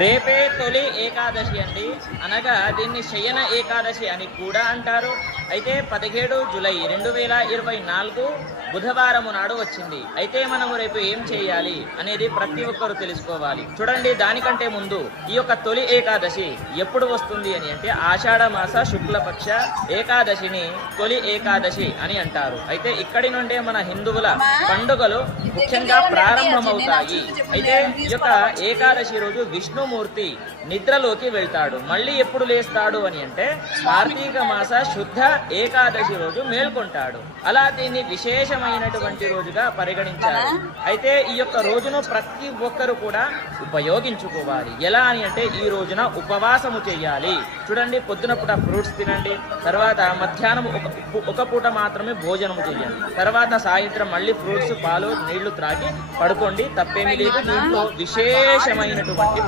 రేపే తొలి ఏకాదశి అండి, అనగా దీన్ని శయన ఏకాదశి అని కూడా అంటారు. అయితే 17 జూలై 2024 బుధవారము నాడు వచ్చింది. అయితే మనము రేపు ఏం చేయాలి అనేది ప్రతి ఒక్కరూ తెలుసుకోవాలి. చూడండి, దానికంటే ముందు ఈ యొక్క తొలి ఏకాదశి ఎప్పుడు వస్తుంది అని అంటే ఆషాఢ మాస శుక్లపక్ష ఏకాదశిని తొలి ఏకాదశి అని అంటారు. అయితే ఇక్కడి నుండే మన హిందువుల పండుగలు ముఖ్యంగా ప్రారంభమవుతాయి. అయితే ఈ యొక్క ఏకాదశి రోజు విష్ణుమూర్తి నిద్రలోకి వెళ్తాడు. మళ్ళీ ఎప్పుడు లేస్తాడు అని అంటే కార్తీక మాస శుద్ధ ఏకాదశి రోజు మేల్కొంటాడు. అలా దీన్ని విశేషమైనటువంటి రోజుగా పరిగణించారు. అయితే ఈ యొక్క రోజును ప్రతి ఒక్కరు కూడా ఉపయోగించుకోవాలి. ఎలా అని అంటే ఈ రోజున ఉపవాసము చేయాలి. చూడండి, పొద్దున పూట ఫ్రూట్స్ తినండి, తర్వాత మధ్యాహ్నం ఒక పూట మాత్రమే భోజనము చేయండి, తర్వాత సాయంత్రం మళ్ళీ ఫ్రూట్స్ పాలు నీళ్లు త్రాగి పడుకోండి. తప్పేమీ లేదు. దీంట్లో విశేషమైనటువంటి